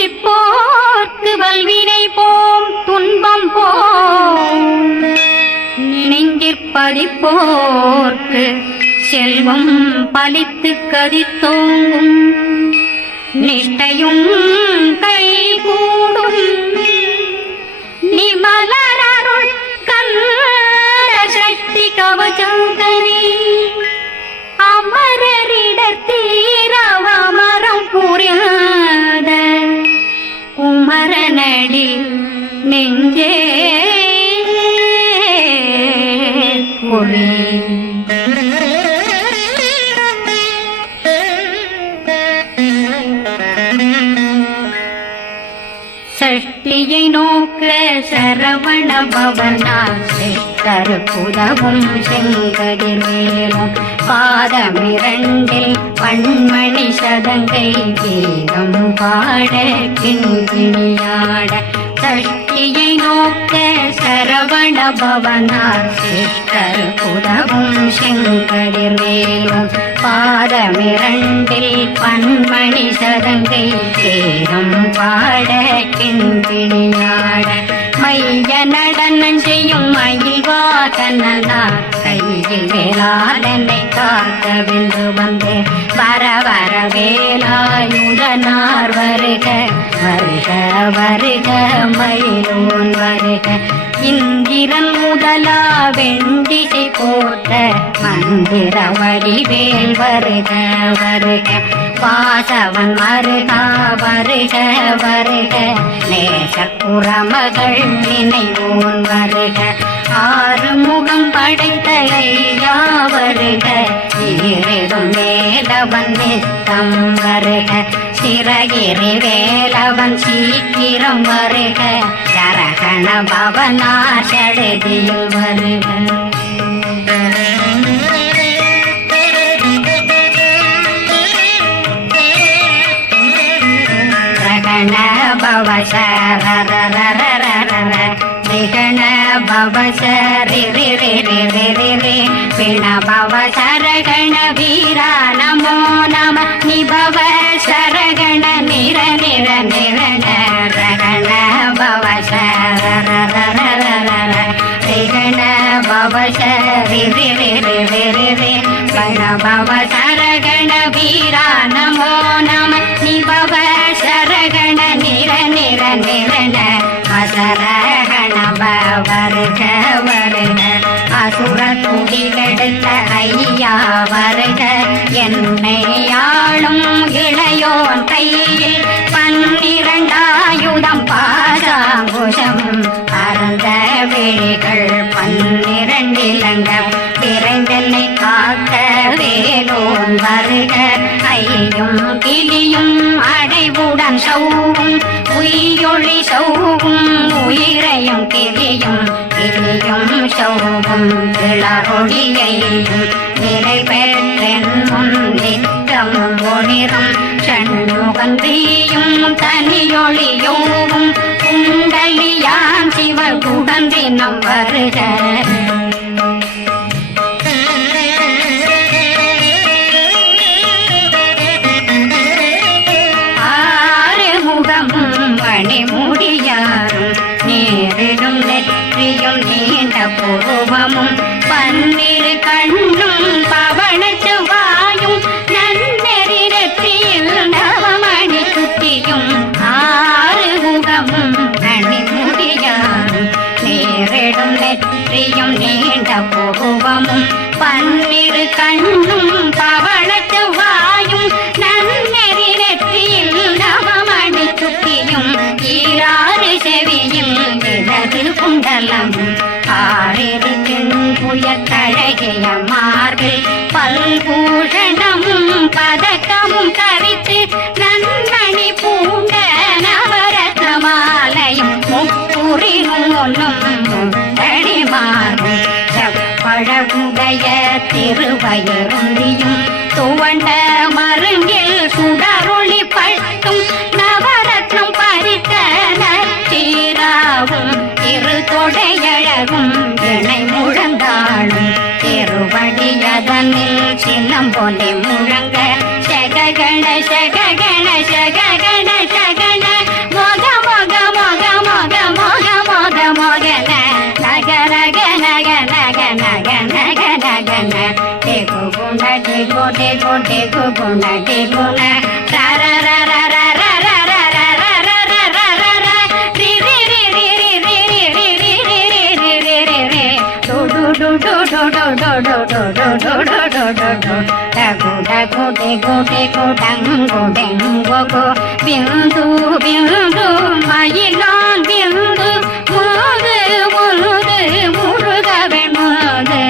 துதிப்போர்க்கு வல்வினை போம் துன்பம் போம் நெஞ்சிற்பதிப்போர்க்கு செல்வம் பலித்து கதித்தோங்கும் நிஷ்டையும் கை கூடும் நிமலரருள் கந்த சக்தி கவச்சந்தனே அமரரிடத்தீரவமரம் புரியாத குமரனடி நெஞ்சே குழி சஷ்டியை நோக்க சரவண பவனால் செக்கரு புதவும் செங்கதிர்வேலும் பாதமிரண்டில் பண்மணி சதங்கை கீதம் பாட கிண்கிணியாட சஷ்டியை நோக்க சரவண பவனார் செக்கரு புதவும் செங்கதிர்வேலும் பாதமிரண்டில் பண்மணி சதங்கை கீதம் பாட கிண்கிணியாட மைய நடனம் செய்யும் மயில்வாகனார் கையில் வேளாளனை காக்க வென்று வந்தே வர வர வேலாயுதனார் வருக வருக வருக மயிலோன் வருக இந்திரன் முதலா வெண்டிசை போட்ட மந்திர வடிவேல் வருக வருக வாசவன் வருக வருக வருக நேசக்குறமகள் நினைவோன் வருக ஆறுமுகம் படைத்த ஐயா வருக ஈரிடும் வேலவன் நித்தம் வருக சிறகிரி வேலவன் சீக்கிரம் வருக சரகண பவனார் சடதியில் வருக ரகண பவசரரரரரரர நிகண பவசரி பிண பவசரகண வீரா நமோ நம நிபவ சரகண நிர நிர நிரண ரகண பவசரரரரரர நிகண பவசரி பிண பவசரகண வீரா நமோ நம நிபவ சரகண நிர நிர நிரண அசரகண வருக வருக அசுர துடிகெடுத்த ஐயா வருக என்னை ஆளும் இளையோன் கையில் 12 பாசாங்குஷம் பரந்த விழிகள் 12 இலங்கம் விரைந்தனை காக்க வேலோன் வருக ஐயும் கிளியும் அடைவுடன் சௌவும் உயிரொளி சௌவும் உயிரையும் கிளியும் கிளியும் சௌவும் இளரொளியையும் நிலை பெற்றென் முன் நித்தம் ஒளிரும் சண்முகந்தியும் தனியொளியோவும் குண்டலியான் சிவ குகந்தினம் வருக மணிமுடியாரும் நேரிடும் நெற்றியும் நீண்ட பூர்வமும் 12 கண்ணும் பவன செவ்வாயும் நன்னெறி நெற்றியில் நவமணி சுட்டியும் 6 முகமும் மணிமுடியாரும் நேரிடும் நெற்றியும் நீண்ட பூர்வமும் 12 கண்ணும் பவன செவ்வாயும் நன்னெறி நெற்றியில் நவமணி சுட்டியும் 6 செவியும் இடது குண்டலம் 6 புயத்தழகிய மார்பில் பல்பூஷணமும் பதக்கமும் தரித்து நன்மணி பூண்ட நவரத்ன மாலையும் முப்புரி நூலும் தடிமாறும் செப்பழகுடைய திருவயருந்தியும் துவண்ட மருங்கில் சுடரொளி பட்டும் நவரத்னம் பறித்த நச்சீராவும் இரு தொடையழகும் இணை முழந்தாளும் திருவடியதனில் சின்னம் போலே முழங்க சககண சககண சககண சகண கோட்டே கோட்டே குண டே குண ரர ரர ரர ரர பிந்து பிந்து மயிலான் பிந்து முது முது முருகவே முது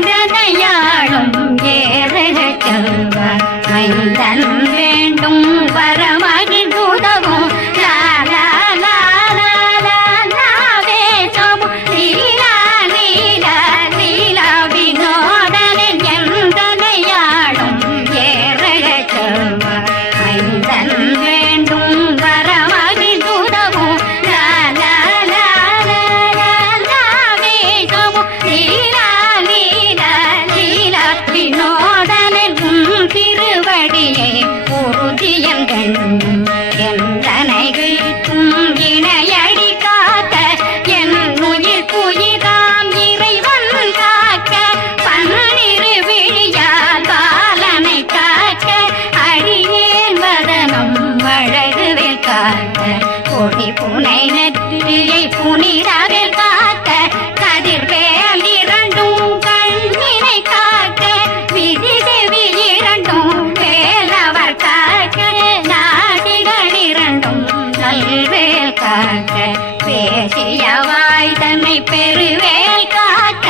எந்தனையாளும் ஏற செல்வ மைந்தன் வேண்டும் வரமகி உதவும் புனை நெற்றியை புனிதவில் காக்க கதிர்வேல் இரண்டும் கண்ணினை காக்க விதி செவி இரண்டும் வேலவர் காக்க நாடிகள் இரண்டும் நல்வேல் காக்க பேசிய வாய் தன்னை பெருவேல் காக்க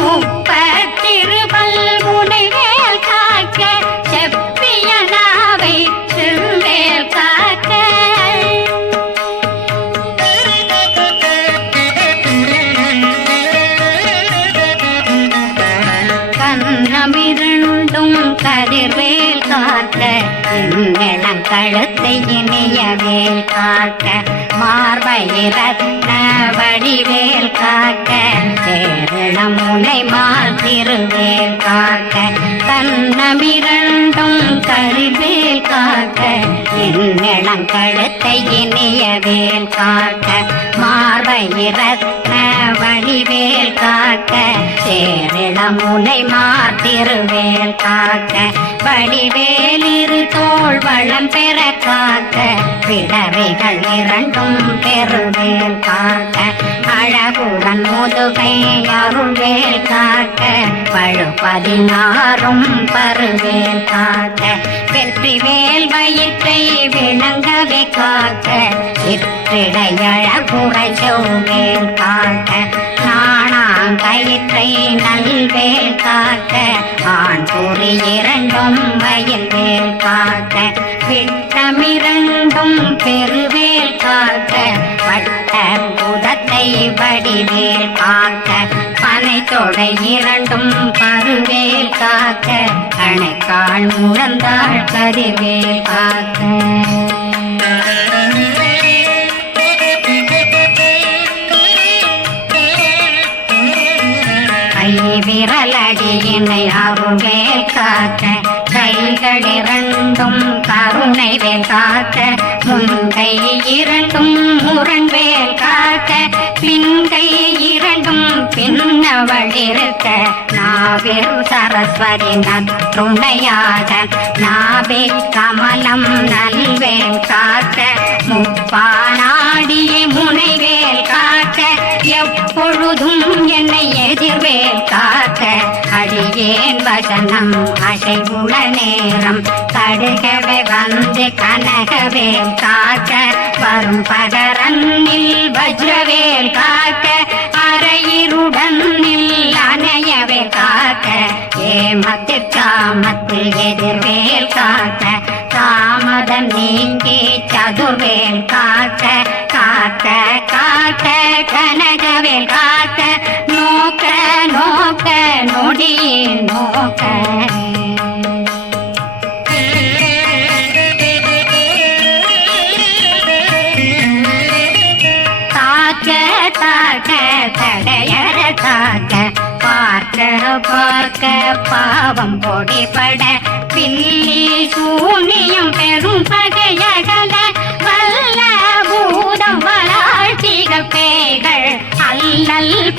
முப்பத்திருபல் முனைவேல் காக்க செப்பிய நாவை செவ்வேல் காக்க கண்ணமிரண்டும் கதிர்வேல் காக்க எண்ணெளம் கழுத்தை இனியவேல் காக்க மார்பயிரத்ன வடிவேல் காக்க சேரணம் முனை மால் திருவேல் காக்க கண்ணமிரண்டும் கதிர்வேல் காக்க எண்ணெளம் கழுத்தை இனியவேல் காக்க மார்பயிரத்ன வடிவேல் காக்க சேரணம் முனை மால் திருவேல் காக்க வடிவேல் இரு தோள் வளம் பெற காக்க பிடவைகள் இரண்டும் பெருவேல் காக்க அழகுடன் முதுகை அருள்வேல் காக்க பழு16 பருவேல் காக்க வெற்றிவேல் வயிற்றை விளங்கவே காக்க சிற்றிடையழகுரை செவ்வேல் காக்க நாணாங்கயிற்றை நல்வேல் காக்க ஆண் குறி இரண்டும் வயல்வேல் காக்க விட்டமிரண்டும் பெருவேல் காக்க வட்ட புதத்தை வடிவேல் காக்க பனை தொடை இரண்டும் பருவேல் காக்க கணைக்கால் முழந்தாள் கதிர்வேல் காக்க விரலடியினை அருள்வேல் காக்க கைகள் இரண்டும் கருணை வேல் காக்க முன்கை இரண்டும் முரண்வேல் காக்க பின்கை இரண்டும் பின்னவழிருக்க நாவில் சரஸ்வதி நற்றுணையாக நாவே கமலம் நல்வேல் காக்க முப்பானாடியை முனைவேல் காக்க எப்பொழுதும் என்னை எதிர்வேல் காக்க அடியேன் வசனம் அசைவுள நேரம் கடுகவே வந்து கனகவேல் காக்க வரும் பகரன்னில் வஜ்ரவேல் காக்க அரையிருடன் அணையவேல் காக்க ஏமத்தில் காமத்தில் எதிர்வேல் காக்க தாமதம் நீங்கி சதுர்வேல் காக்க காக்க காக்க கனகவேல் காக்க நோக்க நோக்க நொடியின் நோக்க தாக்க தாக்க தடையற தாக்க பார்க்க பார்க்க பாவம் பொடிபட பில்லி சூனியம் பெரும் பகையகல வல்ல பூதம் வள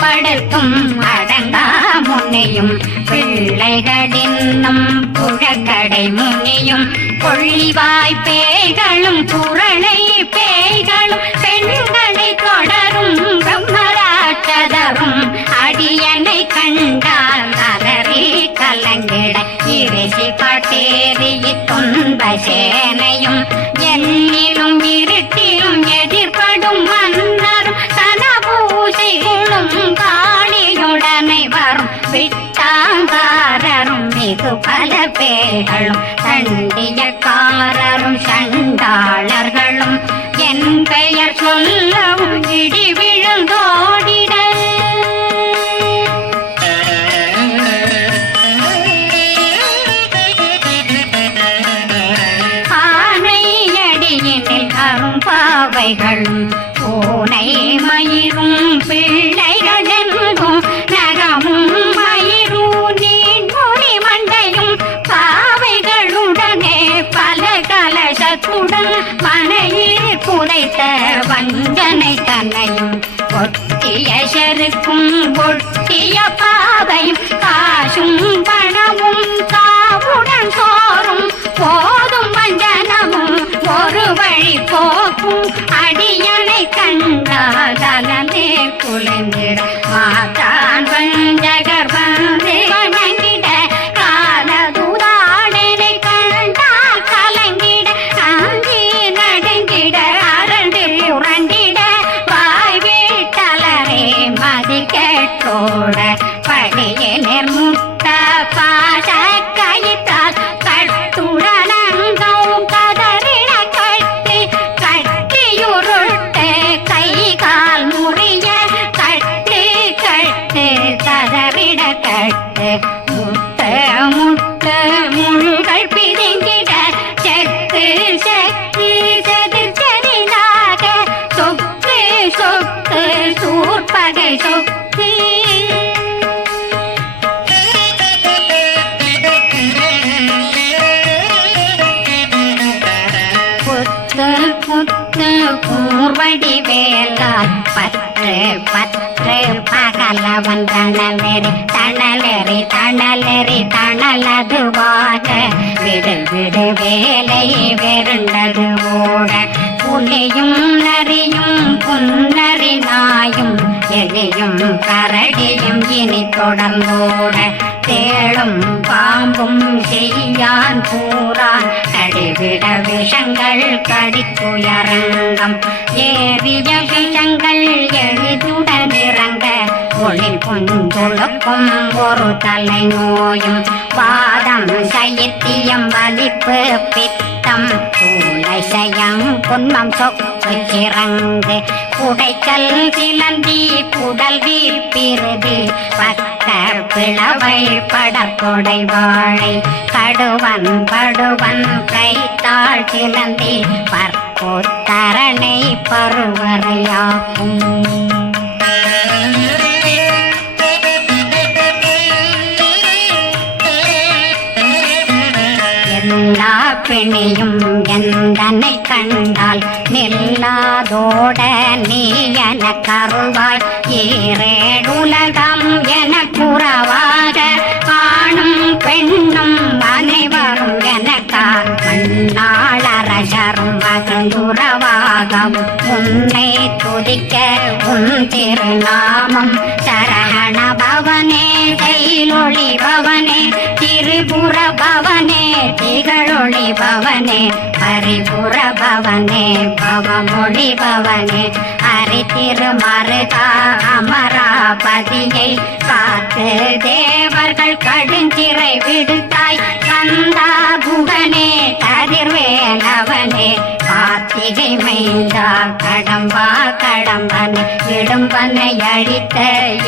படுத்தும் அடங்கா முன்னையும் பிள்ளைகளின்னும் புழக்கடை முனியும் கொள்ளிவாய் பேய்களும் குரளை பேய்களும் பெண்களை தொடரும் பிரம்மராட்சதரும் அடியனை கண்டால் அலறி கலங்கிட இறைசி காட்டேறி துன்ப சேனையும் என்னிலும் இருட்டிலும் எதிர்படும் மன்னரும் தனபூசைகளும் காளியுடனை வரும் விட்டாங்காரரும் மிகு பல பேர்களும் தண்டியக்காரரும் சண்டாளர்களும் என் பெயர் சொல்லவும் இடி விழுந்தோடிட ஆனையடியினில் அரும்பாவைகளும் பூனை மயிரும் பிள்ளைகளெங்கும் நகமும் மயிரும் நீன்மொழி மண்டையும் பாவைகளுடனே பல கலசத்துடன் மனையில் புதைத்த வஞ்சனை தன்னையும் ஒட்டிய செருக்கும் ஒட்டிய பாவையும் காசும் பணமும் காவுடன் சோறும் போதும் வஞ்சனமும் ஒரு வழி போக்கும் அடியனை கண்டால் தலந்தே குளிர்ந்திட மாதான் வஞ்சகர் வந்து வணங்கிட காலதுதாடனை கண்டால் கலங்கிட அஞ்சி நடுங்கிட அரண்டு புரண்டிட வாய் வீட்டலரே மதி கேட்டோட படியே நிர்முட்ட பாச கயிற்றால் கட்டுடனங்கும் கதறிட கட்டி கட்டியுருட்டு கை கால் முறிய கட்டு கட்டு கதறிட கட்டு முட்ட முட்ட முள்கள் பிதுங்கிட செத்து செத்து செதிர் செதிலாக சொக்கு சொக்கு சூர்பகை சொக்கு புத்து புத்து கூர்வடி வேலால் பற்று பற்று பகலவன் தணலெறி தணலெறி தணலெறி தணலதுவாக விடு விடு வேலை வெருண்டது ஓட புலியும் நரியும் புன்னரி நாயும் எலியும் கரடியும் இனி தொடர்ந்தோட தேளும் பாம்பும் செய்யான் பூரான் கடிவிட விஷங்கள் கடித்துயரங்கம் ஏறிய விஷங்கள் எளிதுடன் இறங்க ஒளில் புஞ்சுழுக்கும் ஒரு தலை நோயும் பாதம் சைத்தியம் வலிப்பு பித்தம் சூளை சயம் புன்மம் சொக்கு சிறங்கு குடைக்கல் சிலந்தி குடல் வீழ்பிருதி பக்கர் பிளவை படற்கொடை வாழை கடுவன் படுவன் கைத்தாள் சிலந்தி பற்போத்தரணை பருவரையாக்கும் எல்லா பிணியும் எந்தனை கண்டால் நில்லாதோட நீ என கருவாய் ஈரேடுலகம் என குறவாக ஆணும் பெண்ணும் அனைவரும் எனக்கா மண்ணாளரசரும் மகிழ்ந்துறவாகவும் உன்னை துதிக்க உன் திருநாமம் சரகண பவனே தைலொளி பவனே திரிபுர பவனே திகழொளி பவனே ஹரிபுர பவனே பவமொழி பவனே ஹரி திருமருகா அமராபதியை காத்து தேவர்கள் கடுஞ்சிறை விடுத்தாய் கந்தா குகனே கதிர்வேலவனே கார்த்திகை மைந்தா கடம்பா கடம்பனை விடும்பனை அழித்த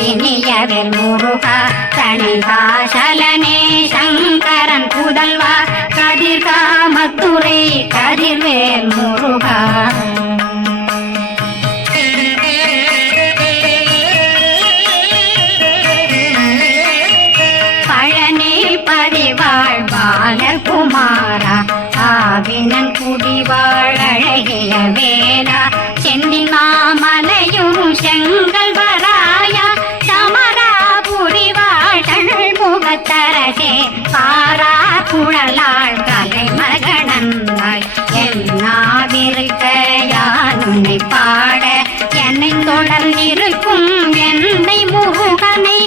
இனியவில் முருகா தனிகாசலனே சங்கரன் புதல்வா கதிர்காமத்துறை கதிர்வேல் முருகா பழனி பதிவாழ் பாலகுமாரா ஆவினன் குடிவாழ் அழகிய வேலா செந்தில் மாமலையும் செங்கல் வராயா தொடர்ந்திருக்கும் என்னை முருகனை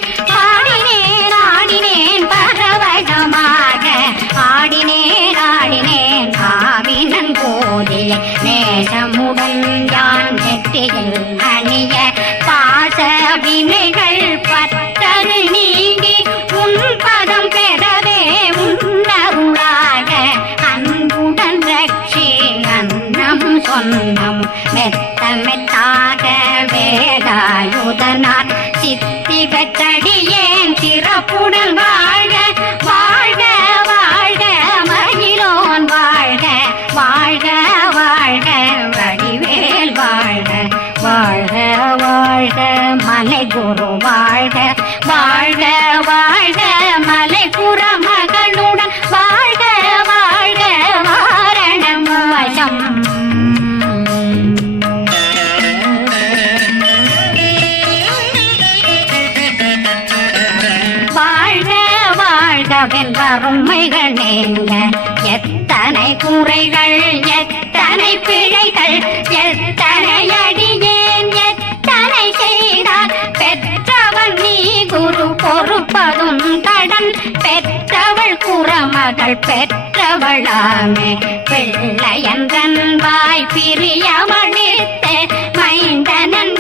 ஆடினேன் ஆடினேன் பரவசமாக ஆடினேன் ஆடினேன் ஆவினன் போதிய நேசமுடன் யான் நெற்றியில் அணிய பாச வினைகள் பற்றரு நீங்கி உன் பதம் பெறவே உன்னருளாக அன்புடன் ரட்சி அன்னம் சொன்னம் மெத்த மெத்தாக வேலாயுதனார் சித்தி பெற்றடியேன் சிறப்புடன் வாழ வாழ்க வாழ்க மகிழோன் வாழ்க வாழ்க வாழ்க வடிவேல் வாழ்க வாழ்க வாழ்க மலை குரு வாழ்க வாழ்க வாழ்க மலை புறமகளுடன் வாழ்க வாழ்க வாரணம் வசம் வாழ்க வாழ்கவென் வறுமைகள் நீங்க எத்தனை குறைகள் எத்தனை பிழைகள் எத்தனை அடியேன் எத்தனை செய்தால் பெற்றவன் நீ குரு பொறுப்பதும் கடன் பெற்றவள் குறமகள் பெற்றவளாமே பிள்ளையன்றன் வாய் பிரியமளித்த மைந்தனன்